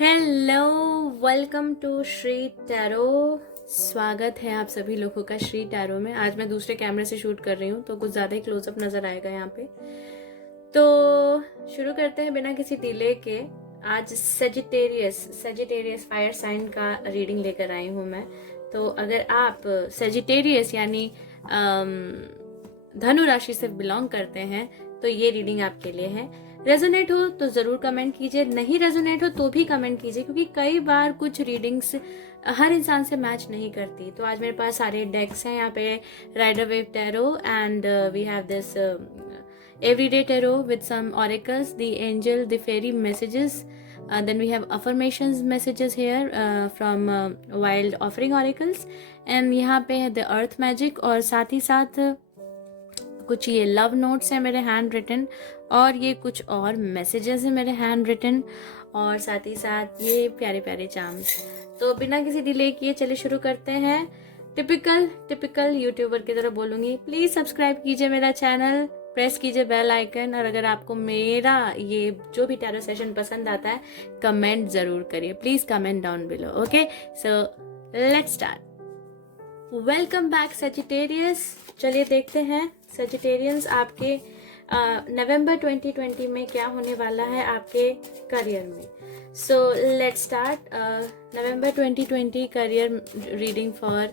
Hello, welcome to Shri tarot. स्वागत है आप सभी लोगों का श्री टैरो में। आज मैं दूसरे कैमरे से शूट कर रही हूँ तो कुछ ज़्यादा ही क्लोजअप नज़र आएगा यहाँ पे। तो शुरू करते हैं बिना किसी डिले के। आज सेजिटेरियस फायर साइन का रीडिंग लेकर आई हूँ मैं। तो अगर आप सेजिटेरियस यानी धनु राशि से बिलोंग करते हैं तो ये रीडिंग आपके लिए है। रेजोनेट हो तो ज़रूर कमेंट कीजिए, नहीं रेजोनेट हो तो भी कमेंट कीजिए, क्योंकि कई बार कुछ रीडिंग्स हर इंसान से मैच नहीं करती। तो आज मेरे पास सारे डेक्स हैं यहाँ पे, Rider Waite tarot and we have this everyday tarot with some oracles, the angel, the fairy messages. Then we have affirmations messages here from wild offering oracles. And यहाँ पे है the earth magic, और साथ ही साथ कुछ ये love notes हैं मेरे हैंड रिटन, और ये कुछ और मैसेजेस हैं मेरे हैंड रिटन, और साथ ही साथ ये प्यारे प्यारे चार्म्स। तो बिना किसी डिले किए चलिए शुरू करते हैं। टिपिकल यूट्यूबर की तरह बोलूँगी, प्लीज़ सब्सक्राइब कीजिए मेरा चैनल, प्रेस कीजिए बेल आइकन, और अगर आपको मेरा ये जो भी टैरो सेशन पसंद आता है कमेंट ज़रूर करिए, please comment down below. Okay, so let's start. Welcome back Sagittarius. चलिए देखते हैं सेजिटेरियंस आपके नवंबर 2020 में क्या होने वाला है आपके करियर में। So let's start November 2020 career reading for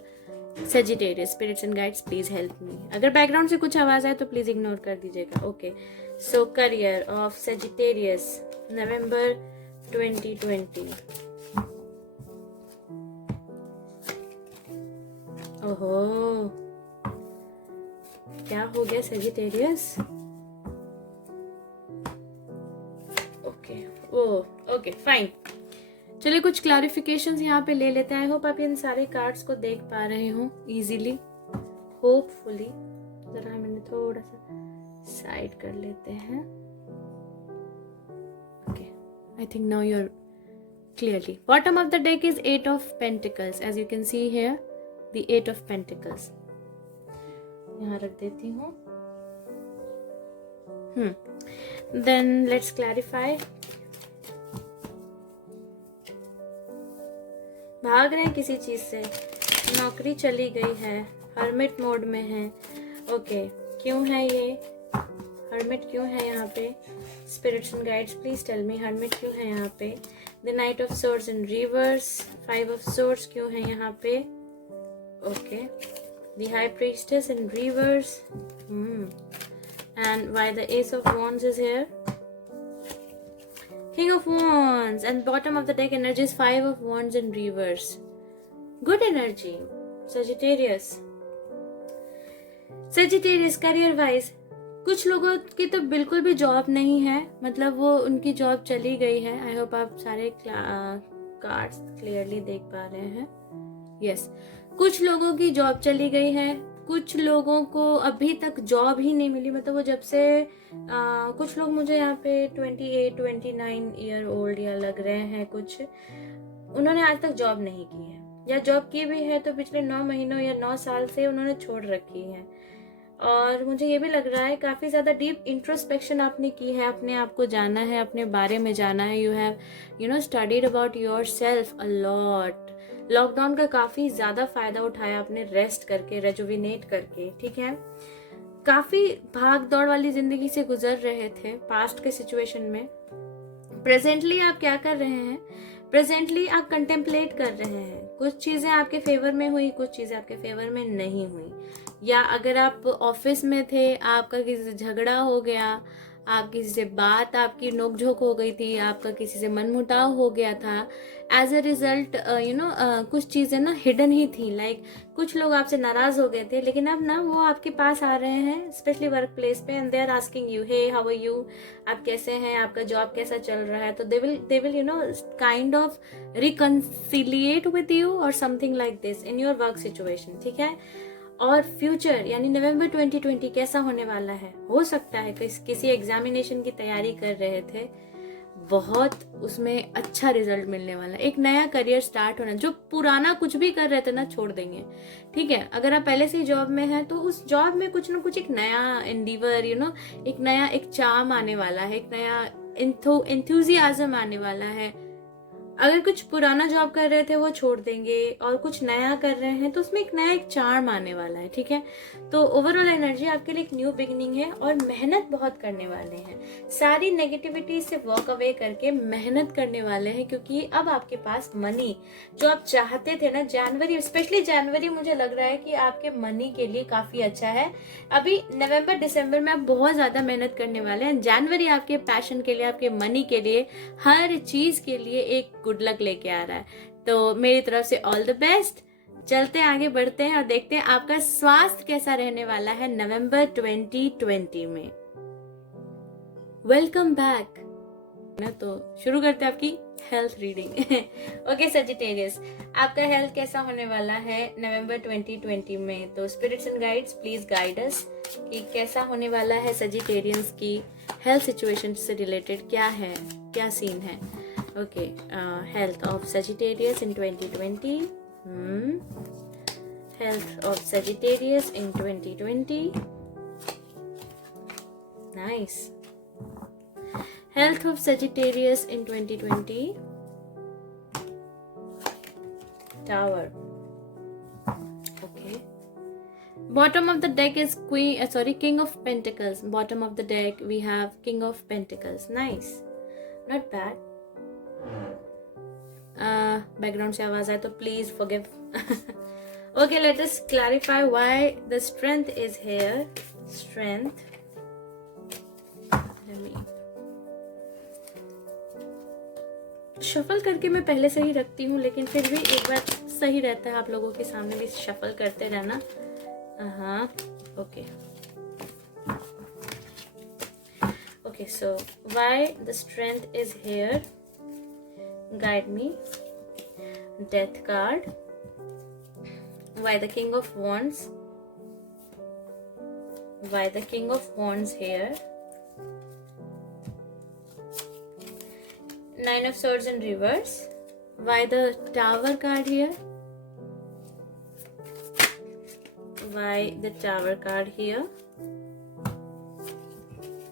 Sagittarius. Spirits and guides please help me. अगर बैकग्राउंड से कुछ आवाज आए तो प्लीज इग्नोर कर दीजिएगा। Okay, so career of Sagittarius November 2020। ओहो, क्या हो गया सेजिटेरियस? Okay fine. चलिए कुछ क्लैरिफिकेशंस यहाँ पे ले लेते हैं। आई होप आप इन सारे कार्ड्स को देख पा रहे हो इजीली, होपफुली। जरा हम इन्हें थोड़ा सा साइड कर लेते हैं। Okay, I think now you are clearly. Bottom of the deck is 8 of pentacles, as you can see here the 8 of pentacles. यहाँ रख देती हूँ। Then let's clarify. भाग रहे हैं किसी चीज से, नौकरी चली गई है, हर्मिट मोड में है। ओके, क्यों है ये हर्मिट, क्यों है यहाँ पे? Spirits and guides please tell me, hermit क्यों है यहाँ पे? The knight of swords in reverse, 5 of swords क्यों है यहाँ पे? Okay, the high priestess in reverse, and why the ace of wands is here? King of wands, and bottom of the deck energy is 5 of wands in reverse. Good energy, Sagittarius. career wise कुछ लोगों की तो बिल्कुल भी job नहीं है, मतलब वो उनकी जॉब चली गई है। आई होप आप सारे कार्ड्स क्लियरली देख पा रहे हैं। यस, कुछ लोगों की जॉब चली गई है, कुछ लोगों को अभी तक जॉब ही नहीं मिली। मतलब वो जब से कुछ लोग मुझे यहाँ पे 28-29 ईयर ओल्ड या लग रहे हैं, कुछ उन्होंने आज तक जॉब नहीं की है, या जॉब की भी है तो पिछले 9 महीनों या 9 साल से उन्होंने छोड़ रखी है। और मुझे ये भी लग रहा है काफ़ी ज़्यादा डीप इंट्रोस्पेक्शन आपने की है, अपने आप को जाना है, अपने बारे में जाना है। You have studied about your self a lot. Lockdown का काफ़ी ज़्यादा फायदा उठाया आपने, रेस्ट करके, रेजुविनेट करके। ठीक है, काफ़ी भाग दौड़ वाली जिंदगी से गुजर रहे थे पास्ट के सिचुएशन में। प्रेजेंटली आप क्या कर रहे हैं? प्रेजेंटली आप कंटेम्पलेट कर रहे हैं। कुछ चीज़ें आपके फेवर में हुई, कुछ चीज़ें आपके फेवर में नहीं हुई। या अगर आप ऑफिस में थे, आपका किसी से झगड़ा हो गया, आप किसी से बात, आपकी नोकझोंक हो गई थी, आपका किसी से मनमुटाव हो गया था, एज अ रिजल्ट कुछ चीज़ें ना हिडन ही थी। लाइक कुछ लोग आपसे नाराज हो गए थे, लेकिन अब ना वो आपके पास आ रहे हैं, स्पेशली वर्क प्लेस पे, and they are asking you, hey how are you, आप कैसे हैं, आपका जॉब कैसा चल रहा है। तो they will kind of reconciliate with you और something like this in your work situation. ठीक है, और फ्यूचर यानी नवंबर 2020 कैसा होने वाला है? हो सकता है किसी एग्जामिनेशन की तैयारी कर रहे थे, बहुत उसमें अच्छा रिजल्ट मिलने वाला है। एक नया करियर स्टार्ट होना, जो पुराना कुछ भी कर रहे थे ना छोड़ देंगे। ठीक है, अगर आप पहले से ही जॉब में हैं तो उस जॉब में कुछ ना कुछ एक नया एंडीवर एक नया एक चार्म आने वाला है, एक नया एंथुजियाज्म आने वाला है। अगर कुछ पुराना जॉब कर रहे थे वो छोड़ देंगे और कुछ नया कर रहे हैं तो उसमें एक नया एक चार्म आने वाला है, ठीक है। तो ओवरऑल एनर्जी आपके लिए एक न्यू बिगिनिंग है और मेहनत बहुत करने वाले हैं। सारी नेगेटिविटी से वॉक अवे करके मेहनत करने वाले हैं, क्योंकि अब आपके पास मनी जो आप चाहते थे ना, जनवरी, स्पेशली जनवरी मुझे लग रहा है कि आपके मनी के लिए काफी अच्छा है। अभी नवंबर दिसंबर में आप बहुत ज्यादा मेहनत करने वाले हैं। जनवरी आपके पैशन के लिए, आपके मनी के लिए, हर चीज के लिए एक गुड लक लेके आ रहा है। तो मेरी तरफ से ऑल द बेस्ट। चलते हैं, आगे बढ़ते हैं और देखते हैं आपका स्वास्थ्य कैसा रहने वाला है नवंबर 2020 में। वेलकम बैक ना, तो शुरू करते हैं आपकी हेल्थ रीडिंग। ओके सजिटेरियस, आपका हेल्थ कैसा होने वाला है नवंबर 2020 में? तो spirits and guides please guide us कि कैसा होने वाला है सजिटेरियंस की हेल्थ सिचुएशन से रिलेटेड, क्या है, क्या सीन है। Okay, health of Sagittarius in 2020। Health of Sagittarius in 2020। Nice. Health of Sagittarius in 2020. Tower. Okay. Bottom of the deck is King of Pentacles. Bottom of the deck we have King of Pentacles. Nice. Not bad. Background से आवाज आए तो please forgive. Okay, let us clarify why the strength is here. Strength. Let me shuffle करके मैं पहले से ही रखती हूँ, लेकिन फिर भी एक बार सही रहता है आप लोगों के सामने भी शफल करते रहना। हाँ, okay okay, so why the strength is here, guide me. Death card, why the king of wands, why the king of wands here. Nine of Swords in reverse. Why the Tower card here? Why the Tower card here?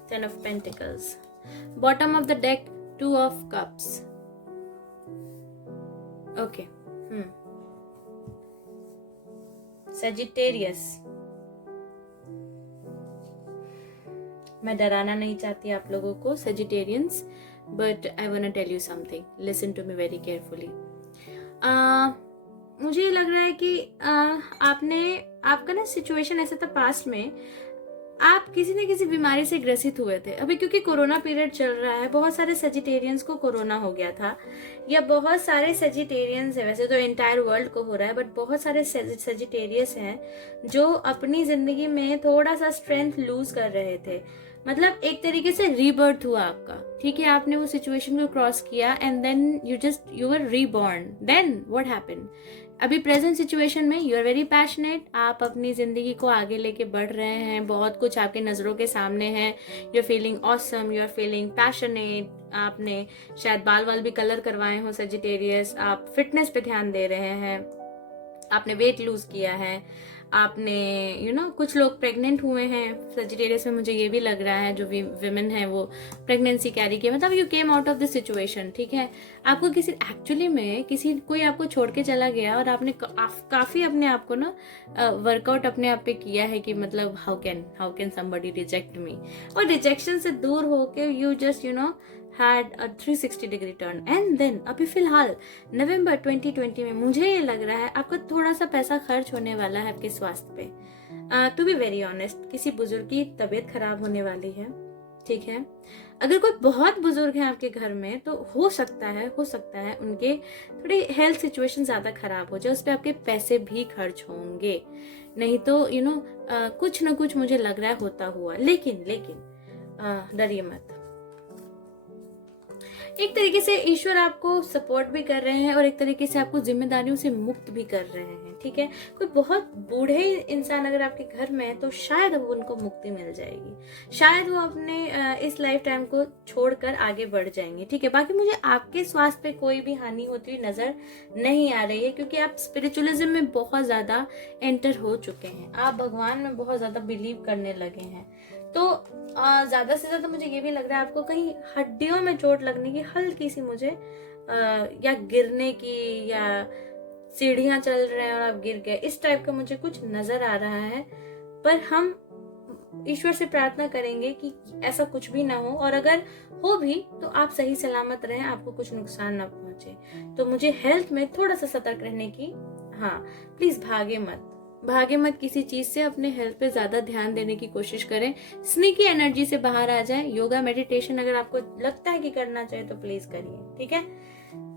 Ten of Pentacles. Bottom of the deck, Two of Cups. Okay. Sagittarius. मैं डराना नहीं चाहती आप लोगों को Sagittarians, but I wanna tell you something. Listen to me very carefully. मुझे ये लग रहा है कि आपका ना सिचुएशन ऐसा था पास्ट में, आप किसी न किसी बीमारी से ग्रसित हुए थे। अभी क्योंकि कोरोना पीरियड चल रहा है, बहुत सारे सजिटेरियंस को कोरोना हो गया था, या बहुत सारे सजिटेरियंस है, वैसे तो एंटायर वर्ल्ड को हो रहा है, बट बहुत सारे सजिटेरियंस हैं जो अपनी जिंदगी में थोड़ा सा स्ट्रेंथ लूज कर रहे थे। मतलब एक तरीके से रीबर्थ हुआ आपका, ठीक है। आपने वो सिचुएशन को क्रॉस किया and then you were reborn. Then what happened? अभी प्रेजेंट सिचुएशन में यू आर वेरी पैशनेट, आप अपनी जिंदगी को आगे लेके बढ़ रहे हैं, बहुत कुछ आपके नजरों के सामने है, you are feeling awesome, you are feeling passionate. आपने शायद बाल वाल भी कलर करवाए हो सजिटेरियस, आप फिटनेस पे ध्यान दे रहे हैं, आपने वेट लूज किया है, आपने कुछ लोग प्रेग्नेंट हुए हैं सजिटेरियस में, मुझे ये भी लग रहा है जो विमेन है वो प्रेगनेंसी कैरी किया, मतलब you came out of this situation, ठीक है। आपको एक्चुअली में कोई आपको छोड़ के चला गया और आपने काफी अपने आप को ना वर्कआउट अपने आप पे किया है कि मतलब हाउ कैन समबडी रिजेक्ट मी, और रिजेक्शन से दूर होके you just had a 360 degree turn and then अभी फिलहाल नवंबर 2020 में मुझे ये लग रहा है आपका थोड़ा सा पैसा खर्च होने वाला है आपके स्वास्थ्य पे। टू बी वेरी ऑनेस्ट, किसी बुजुर्ग की तबीयत खराब होने वाली है, ठीक है। अगर कोई बहुत बुजुर्ग है आपके घर में तो हो सकता है उनके थोड़ी हेल्थ सिचुएशन ज्यादा खराब हो जाए, उस पर आपके पैसे भी खर्च होंगे, नहीं तो कुछ ना कुछ मुझे लग रहा है होता हुआ। लेकिन डरिए मत, एक तरीके से ईश्वर आपको सपोर्ट भी कर रहे हैं और एक तरीके से आपको जिम्मेदारियों से मुक्त भी कर रहे हैं, ठीक है। कोई बहुत बूढ़े इंसान अगर आपके घर में है तो शायद अब उनको मुक्ति मिल जाएगी, शायद वो अपने इस लाइफ टाइम को छोड़कर आगे बढ़ जाएंगे, ठीक है। बाकी मुझे आपके स्वास्थ्य पे कोई भी हानि होती हुई नजर नहीं आ रही है, क्योंकि आप स्पिरिचुअलिज्म में बहुत ज्यादा एंटर हो चुके हैं, आप भगवान में बहुत ज्यादा बिलीव करने लगे हैं। तो ज़्यादा से ज़्यादा मुझे ये भी लग रहा है आपको कहीं हड्डियों में चोट लगने की हल्की सी मुझे या गिरने की, या सीढ़ियाँ चल रहे हैं और आप गिर गए, इस टाइप का मुझे कुछ नज़र आ रहा है। पर हम ईश्वर से प्रार्थना करेंगे कि ऐसा कुछ भी ना हो, और अगर हो भी तो आप सही सलामत रहें, आपको कुछ नुकसान ना पहुंचे। तो मुझे हेल्थ में थोड़ा सा सतर्क रहने की, हाँ प्लीज भागे मत किसी चीज से, अपने हेल्थ पे ज्यादा ध्यान देने की कोशिश करें, स्नीकी एनर्जी से बाहर आ जाए। योगा मेडिटेशन अगर आपको लगता है कि करना चाहिए तो प्लीज करिए, ठीक है।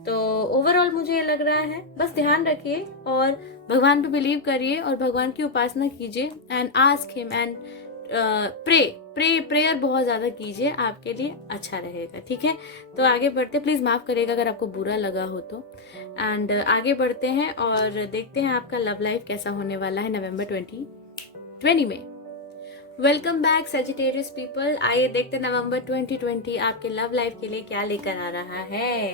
तो ओवरऑल मुझे ये लग रहा है, बस ध्यान रखिए और भगवान पे बिलीव करिए और भगवान की उपासना कीजिए and ask him and prayer बहुत ज्यादा कीजिए, आपके लिए अच्छा रहेगा, ठीक है। तो आगे बढ़ते, प्लीज माफ करिएगा अगर आपको बुरा लगा हो तो। एंड आगे बढ़ते हैं और देखते हैं आपका लव लाइफ कैसा होने वाला है नवंबर 2020 में। Welcome back Sagittarius people. आइए देखते हैं नवंबर 2020 आपके लव लाइफ के लिए क्या लेकर आ रहा है।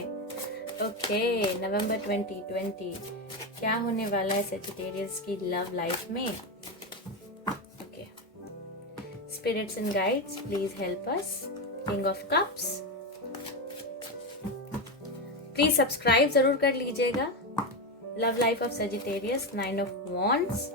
ओके, नवंबर 2020 क्या होने वाला है सजिटेरियस की लव लाइफ में। Okay, spirits and guides please help us. King of cups, please subscribe जरूर कर लीजिएगा। Love life of Sagittarius, 9 of wands.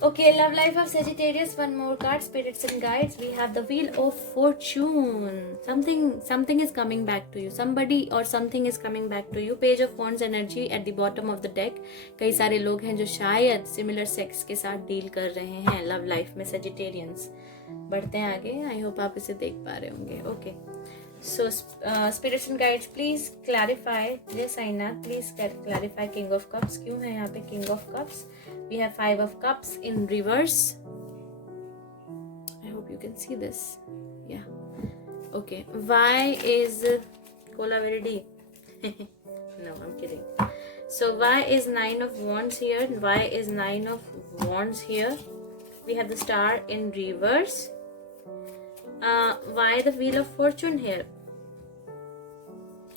Okay, love life of Sagittarius, one more card, spirits and guides. We have the wheel of fortune. Something is coming back to you. Somebody or something is coming back to you. Page of wands energy at the bottom of the deck. कई सारे लोग हैं जो शायद similar sex के साथ deal कर रहे हैं लव लाइफ में Sagittarians। बढ़ते हैं आगे, आई होप आप इसे देख पा रहे होंगे। Okay, so spirits and guides please clarify, yes Aina please clarify king of cups क्यों है यहाँ पे king of cups। we have 5 of cups in reverse, I hope you can see this, yeah okay। why is cola very deep no I'm kidding। so why is 9 of wands here, why is 9 of wands here, we have the star in reverse। why the wheel of fortune here,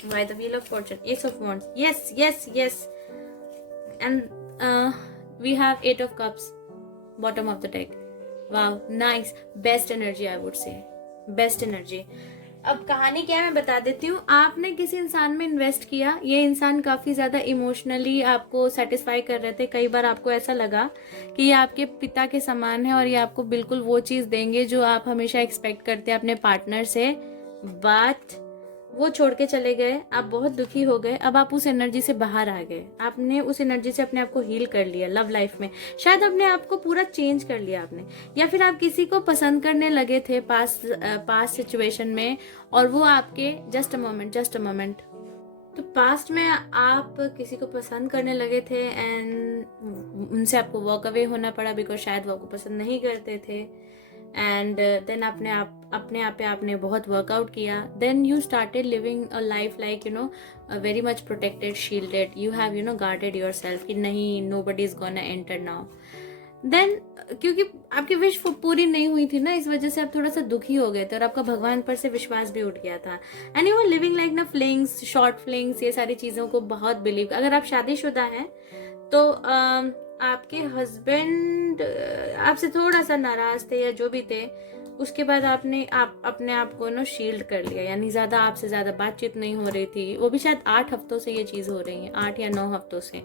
why the wheel of fortune, ace of wands, yes and we have 8 of cups bottom of the deck। wow nice, best energy I would say, best energy। अब कहानी क्या है मैं बता देती हूँ। आपने किसी इंसान में इन्वेस्ट किया, ये इंसान काफी ज्यादा इमोशनली आपको सेटिस्फाई कर रहे थे। कई बार आपको ऐसा लगा कि ये आपके पिता के समान है और ये आपको बिल्कुल वो चीज देंगे जो आप हमेशा एक्सपेक्ट करते हैं अपने पार्टनर से, बट वो छोड़ के चले गए, आप बहुत दुखी हो गए। अब आप उस एनर्जी से बाहर आ गए, आपने उस एनर्जी से अपने आप को हील कर लिया लव लाइफ में, शायद अपने आप को पूरा चेंज कर लिया आपने, या फिर आप किसी को पसंद करने लगे थे पास्ट सिचुएशन में और वो आपके जस्ट अ मोमेंट तो पास्ट में आप किसी को पसंद करने लगे थे एंड उनसे आपको वॉक अवे होना पड़ा बिकॉज शायद वो आपको पसंद नहीं करते थे। एंड देन अपने आप पे आपने बहुत वर्कआउट किया। Then you started living a life like you know very much protected, shielded, you have you know guarded yourself कि नहीं, nobody is gonna enter now. Then क्योंकि आपकी विश पूरी नहीं हुई थी ना, इस वजह से आप थोड़ा सा दुखी हो गए थे और आपका भगवान पर से विश्वास भी उठ गया था। And you are living like ना फ्लिंग्स, शॉर्ट फ्लिंग्स, ये सारी चीज़ों को बहुत बिलीव। अगर आप शादीशुदा हैं तो आपके हस्बैंड आपसे थोड़ा सा नाराज थे या जो भी थे, उसके बाद आपने अपने आप को ना शील्ड कर लिया, यानी ज़्यादा आपसे ज़्यादा बातचीत नहीं हो रही थी। वो भी शायद 8 हफ्तों से ये चीज़ हो रही है, 8 या 9 हफ्तों से,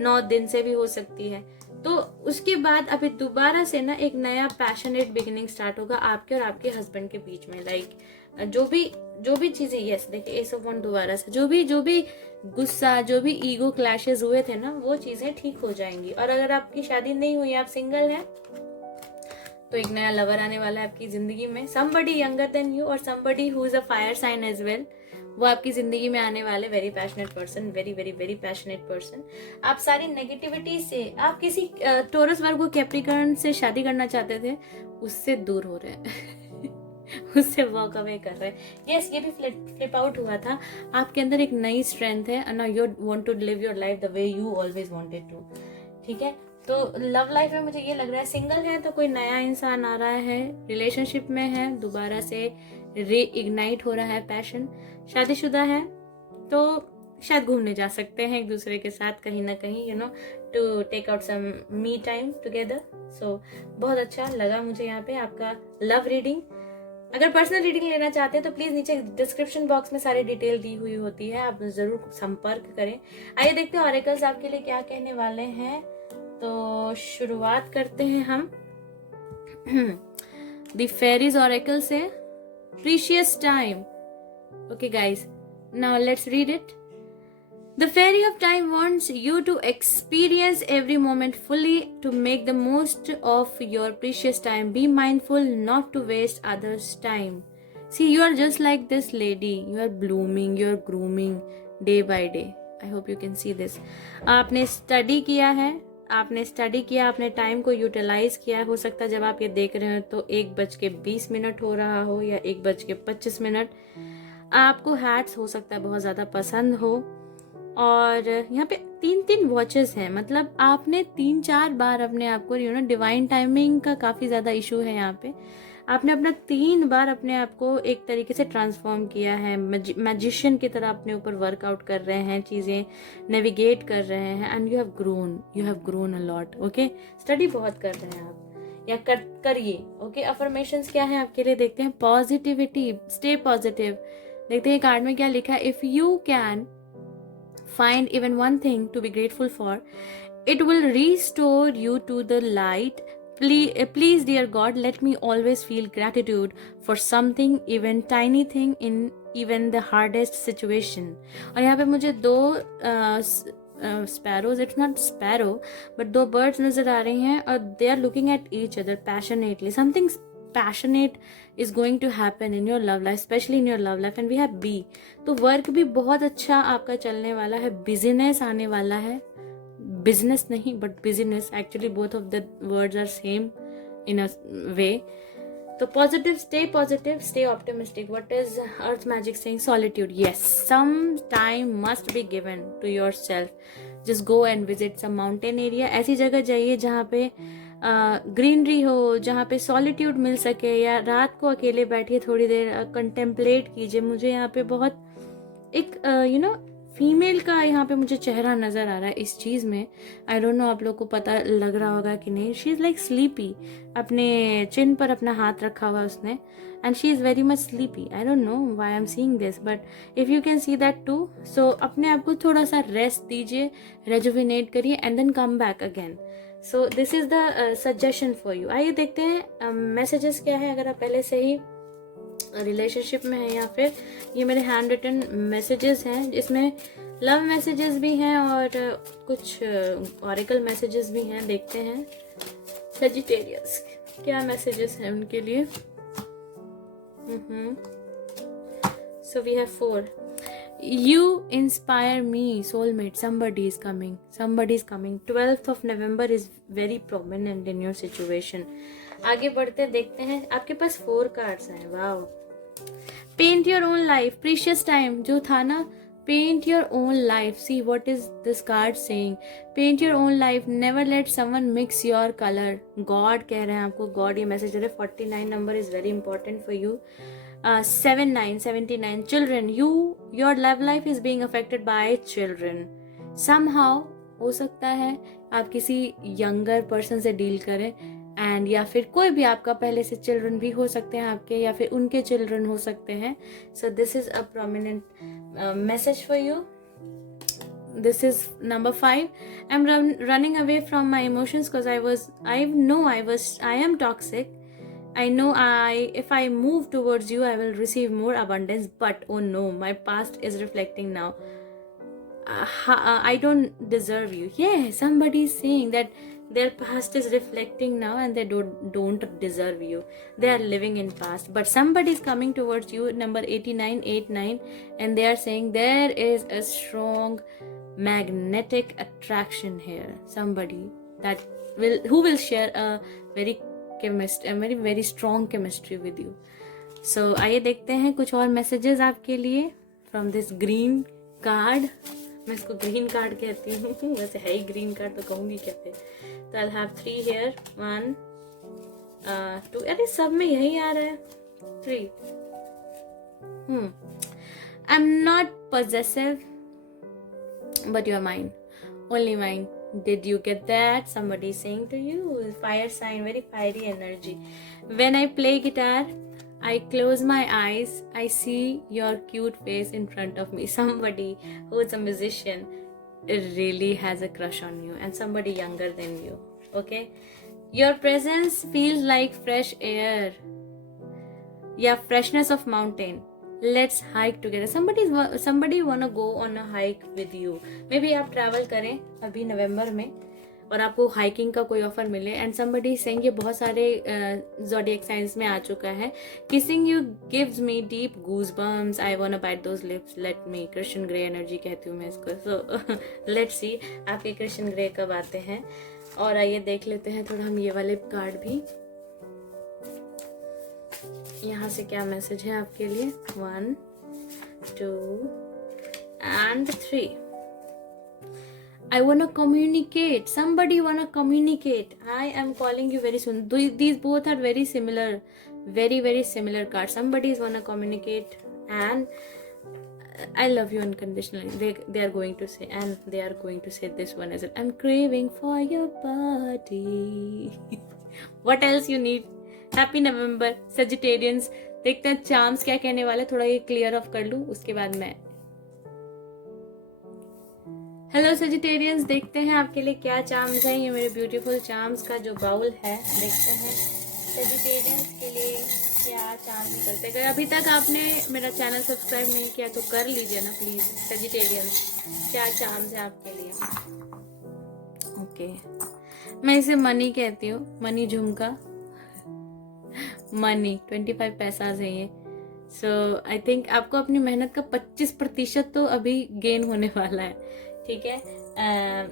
9 दिन से भी हो सकती है। तो उसके बाद अभी दोबारा से ना एक नया पैशनेट बिगिनिंग स्टार्ट होगा आपके और आपके हस्बैंड के बीच में। लाइक जो भी चीजें, यस देखिए एस ऑफ वन दोबारा से जो भी गुस्सा, जो भी ईगो क्लैशेस हुए थे ना, वो चीजें ठीक हो जाएंगी। और अगर आपकी शादी नहीं हुई, आप सिंगल हैं, तो एक नया लवर आने वाला है आपकी जिंदगी में, somebody younger than you और somebody who is a fire sign as well, वो आपकी जिंदगी में आने वाले very passionate person, very very very passionate person. आप सारी नेगेटिविटी से, आप किसी टोरस वर्गो कैप्रिकॉर्न से शादी करना चाहते थे, उससे दूर हो रहे हैं उससे वॉक अवे कर रहे हैं। यस, ये भी फ्लिप आउट हुआ था। आपके अंदर एक नई स्ट्रेंथ है, now you want to live your life the way you always wanted to. ठीक है, तो लव लाइफ में मुझे ये लग रहा है, सिंगल है तो कोई नया इंसान आ रहा है, रिलेशनशिप में है दोबारा से री इग्नाइट हो रहा है पैशन, शादीशुदा है तो शायद घूमने जा सकते हैं एक दूसरे के साथ कहीं ना कहीं, you know, to take out some me time together. So बहुत अच्छा लगा मुझे यहाँ पे आपका लव रीडिंग। अगर पर्सनल रीडिंग लेना चाहते हैं तो प्लीज नीचे डिस्क्रिप्शन बॉक्स में सारी डिटेल दी हुई होती है, आप जरूर संपर्क करें। आइए देखते हैं ऑरेकल्स आपके लिए क्या कहने वाले हैं। तो शुरुआत करते हैं हम द फेरीज ऑरेकल से। Precious time. Okay guys, now let's read it. The fairy of time wants you to experience every moment fully, to make the most of your precious time. Be mindful not to waste others' time. See, you are just like this lady. You are blooming, you are grooming day by day. I hope you can see this. आपने study किया है, आपने time को utilise किया। हो सकता है जब आप ये देख रहे हो तो 1:20 हो रहा हो या 1:25। आपको हैट्स हो सकता है बहुत ज़्यादा पसंद हो। और यहाँ पे 3 वॉचेस हैं, मतलब आपने 3-4 बार अपने आप को, यू नो, डिवाइन टाइमिंग का काफ़ी ज़्यादा इशू है यहाँ पे। आपने अपना 3 बार अपने आप को एक तरीके से ट्रांसफॉर्म किया है, मैजिशियन की तरह अपने ऊपर वर्कआउट कर रहे हैं, चीज़ें नेविगेट कर रहे हैं, and you have grown a lot. Okay, study बहुत कर रहे हैं आप, या करिए। ओके, अफर्मेशंस क्या है आपके लिए देखते हैं। Positivity, stay positive. देखते हैं कार्ड में क्या लिखा है। If you can find even one thing to be grateful for, it will restore you to the light. Please dear God, let me always feel gratitude for something, even tiny thing, in even the hardest situation. और यहाँ पे मुझे 2 sparrows, it's not sparrow but 2 birds नजर आ रही हैं, और they are looking at each other passionately. Something passionate is going to happen in your love life, especially in your love life, and we have B. तो work भी बहुत अच्छा आपका चलने वाला है, बिजनेस आने वाला है, बिजनेस नहीं but business, actually both of the words are same in a way. तो positive, stay optimistic. What is earth magic saying? Solitude. Yes, some time must be given to yourself. Just go and visit some mountain area. ऐसी जगह जाइए जहाँ पे greenery हो, जहाँ पे solitude मिल सके, या रात को अकेले बैठिए थोड़ी देर, कंटेम्पलेट कीजिए। मुझे यहाँ पे बहुत एक यू नो फीमेल का यहाँ पे मुझे चेहरा नजर आ रहा है इस चीज में। आई डोंट नो आप लोग को पता लग रहा होगा कि नहीं। शी इज लाइक स्लीपी, अपने चिन पर अपना हाथ रखा हुआ उसने, and she is very much sleepy. I don't know why I am seeing this, but if you can see that too, so अपने आप को थोड़ा सा रेस्ट दीजिए, रेजुविनेट करिए, and then come back again. So this is the suggestion for you. आइए देखते हैं मैसेजेस क्या है, अगर आप पहले से ही रिलेशनशिप में है, या फिर ये मेरे हैंड रिटन मैसेजेस हैं, इसमें लव मैसेजेस भी हैं और कुछ ऑरेकल मैसेजेस भी हैं। देखते हैं सजिटेरियस क्या मैसेजेस हैं उनके लिए। So we have 4। You inspire me, soulmate. Somebody is coming. 12th of November is very prominent in your situation. आगे बढ़ते देखते हैं, आपके पास 4 कार्ड्स हैं। Wow. Paint your own life, precious time जो था ना, paint your own life. See what is this card saying? Paint your own life, never let someone mix your colour. God कह रहे हैं आपको, गॉड ये मैसेज दे रहे हैं। 49 number is very important for you. 79 children, your love life is being affected by children somehow। हो सकता है आप किसी यंगर पर्सन से डील करें, एंड या फिर कोई भी आपका पहले से चिल्ड्रन भी हो सकते हैं आपके, या फिर उनके चिल्ड्रन हो सकते हैं। सो this is a prominent message for you. This is number 5. I'm running away from my emotions because I am toxic. I know if I move towards you, I will receive more abundance, but oh no, my past is reflecting now. I don't deserve you. Yeah, somebody is saying that their past is reflecting now and they don't deserve you. They are living in past, but somebody is coming towards you, number 89, and they are saying there is a strong magnetic attraction here. Somebody who will share a very very strong chemistry with you. So आइए देखते हैं कुछ और messages आपके लिए from this green card. मैं इसको green card कहती हूँ, वैसे है ही ग्रीन कार्ड तो कहूँगी कैसे। तो आई हैव 3 here, 1 2, अरे सब में यही आ रहा है 3। I am not possessive, but you're mine, only mine. Did you get that? Somebody saying to you, fire sign, very fiery energy. When I play guitar, I close my eyes, I see your cute face in front of me. Somebody who is a musician really has a crush on you, and somebody younger than you. Okay, your presence feels like fresh air. Yeah, freshness of mountain. Let's hike together. Somebody wanna go on a hike with you. Maybe आप travel करें अभी नवंबर में और आपको hiking का कोई offer मिले, and somebody saying, ये बहुत सारे ज़ोडिएक साइंस में आ चुका है. Kissing you gives me deep goose bumps, I want to bite those lips, let me. Krishna grey energy कहती हूँ मैं इसको. सो लेट्स सी आपके कृष्ण ग्रे कब आते हैं. और आइए देख लेते हैं थोड़ा हम ये वाले कार्ड भी. यहाँ से क्या मैसेज है आपके लिए. 1 2 and 3. I wanna communicate. Somebody wanna communicate. I am calling you very soon. These both are very similar, very similar cards. Somebody is wanna communicate, and I love you unconditionally. They are going to say, and they are going to say this one as well. I'm craving for your body. What else you need? Happy November, Sagittarians. देखते हैं charms क्या कहने वाले. थोड़ा ये clear of कर लूँ, उसके बाद मैं. हेलो सजिटेरियंस, देखते हैं आपके लिए क्या चार्म्स है. ये मेरे ब्यूटीफुल चार्म्स का जो बाउल है, देखते हैं सजिटेरियंस के लिए क्या चार्म्स निकलते हैं. अभी तक आपने मेरा चैनल सब्सक्राइब नहीं किया तो कर लीजिए ना प्लीज. सजिटेरियंस, क्या चार्म्स है आपके लिए. ओके, मैं इसे मनी कहती हूँ. मनी झुमका, मनी 25 पैसा है ये. सो आई थिंक आपको अपनी मेहनत का 25% तो अभी गेन होने वाला है. ठीक है,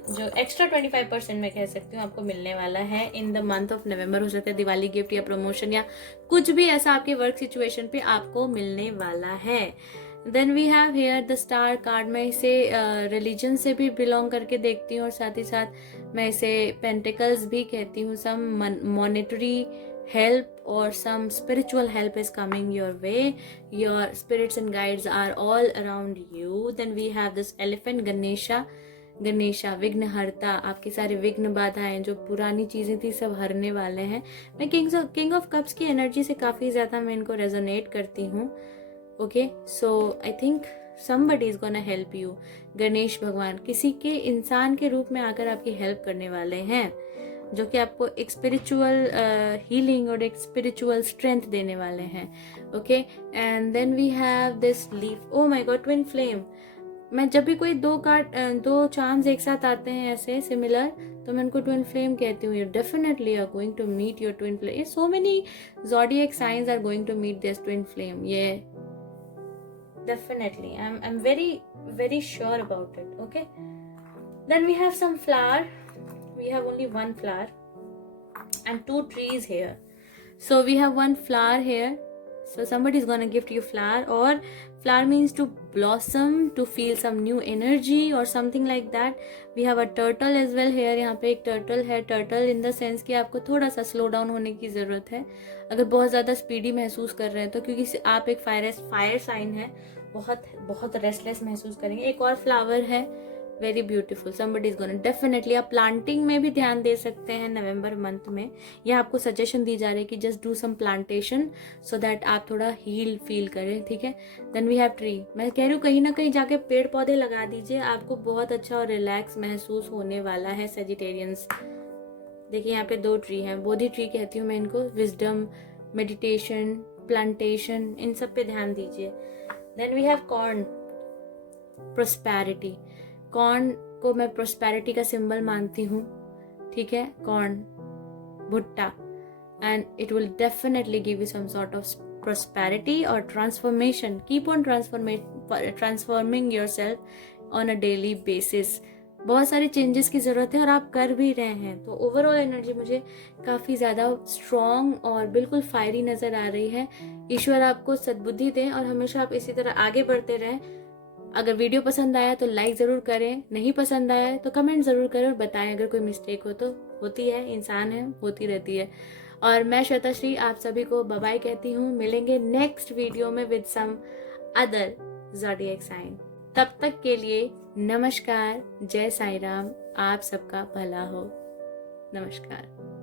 जो एक्स्ट्रा 25% मैं कह सकती हूँ आपको मिलने वाला है in the month of November. हो सकता है दिवाली गिफ्ट या प्रमोशन या कुछ भी ऐसा आपके वर्क सिचुएशन पे आपको मिलने वाला है. Then we have here the star card. मैं इसे रिलीजन से भी बिलोंग करके देखती हूँ और साथ ही साथ मैं इसे पेंटिकल्स भी कहती हूँ. सम monetary help or some spiritual help is coming your way. Your spirits and guides are all around you. Then we have this elephant, Ganesha विघ्नहर्ता. आपके सारे विघ्न बाधाएं, जो पुरानी चीजें थी, सब हरने वाले हैं. मैं किंग ऑफ कप्स की एनर्जी से काफी ज्यादा मैं इनको रेजोनेट करती हूँ. Okay, so I think somebody is gonna help you. Ganesh भगवान किसी के इंसान के रूप में आकर आपकी हेल्प करने वाले हैं, जो कि आपको एक स्पिरिचुअल हीलिंग और एक स्पिरिचुअल स्ट्रेंथ देने वाले हैं. Okay, and then we have this leaf. Oh my god, twin flame. मैं जब भी कोई दो चार्म्स एक साथ आते हैं ऐसे सिमिलर, तो मैं उनको ट्विन फ्लेम कहती हूँ. You definitely are going to meet your twin flame. So many zodiac signs are going to meet this twin flame. ये definitely I'm very sure about it. Okay, then we have some flower. We have only one flower and 2 trees here. So we have one flower here. So somebody is gonna gift you flower, or flower means to blossom, to feel some new energy or something like that. We have a turtle as well here. यहाँ पे एक turtle है. turtle in the sense कि आपको थोड़ा सा slow down होने की ज़रूरत है अगर बहुत ज़्यादा स्पीडी महसूस कर रहे हैं तो, क्योंकि आप एक फायर साइन है, बहुत रेस्टलेस महसूस करेंगे. एक और फ्लावर है, very beautiful. Somebody is gonna definitely. आप प्लांटिंग में भी ध्यान दे सकते हैं नवंबर मंथ में. यह आपको सजेशन दी जा रही है कि just do some plantation so that आप थोड़ा हील फील करें. ठीक है, देन वी हैव ट्री. मैं कह रही हूँ कहीं ना कहीं जाके पेड़ पौधे लगा दीजिए, आपको बहुत अच्छा और रिलैक्स महसूस होने वाला है सेजिटेरियंस. देखिए यहाँ पे 2 ट्री हैं. बोधी ट्री कहती हूँ मैं इनको. विजडम, मेडिटेशन, प्लांटेशन, इन सब पे ध्यान दीजिए. Then we have corn, prosperity. Corn को मैं प्रोस्पैरिटी का सिंबल मानती हूँ. ठीक है, कॉर्न, भुट्टा, and it will definitely give you some sort of prosperity और transformation. Keep on transforming yourself on a daily basis. बहुत सारे चेंजेस की ज़रूरत है और आप कर भी रहे हैं. तो ओवरऑल एनर्जी मुझे काफ़ी ज़्यादा स्ट्रॉन्ग और बिल्कुल फायरी नज़र आ रही है. ईश्वर आपको सद्बुद्धि दें और हमेशा आप इसी तरह आगे बढ़ते रहें. अगर वीडियो पसंद आया तो लाइक ज़रूर करें, नहीं पसंद आया तो कमेंट ज़रूर करें और बताएं. अगर कोई मिस्टेक हो तो होती है, इंसान है, होती रहती है. और मैं श्वेताश्री आप सभी को बाय बाय कहती हूँ. मिलेंगे नेक्स्ट वीडियो में with some other zodiac sign. तब तक के लिए नमस्कार, जय साईं राम, आप सबका भला हो। नमस्कार।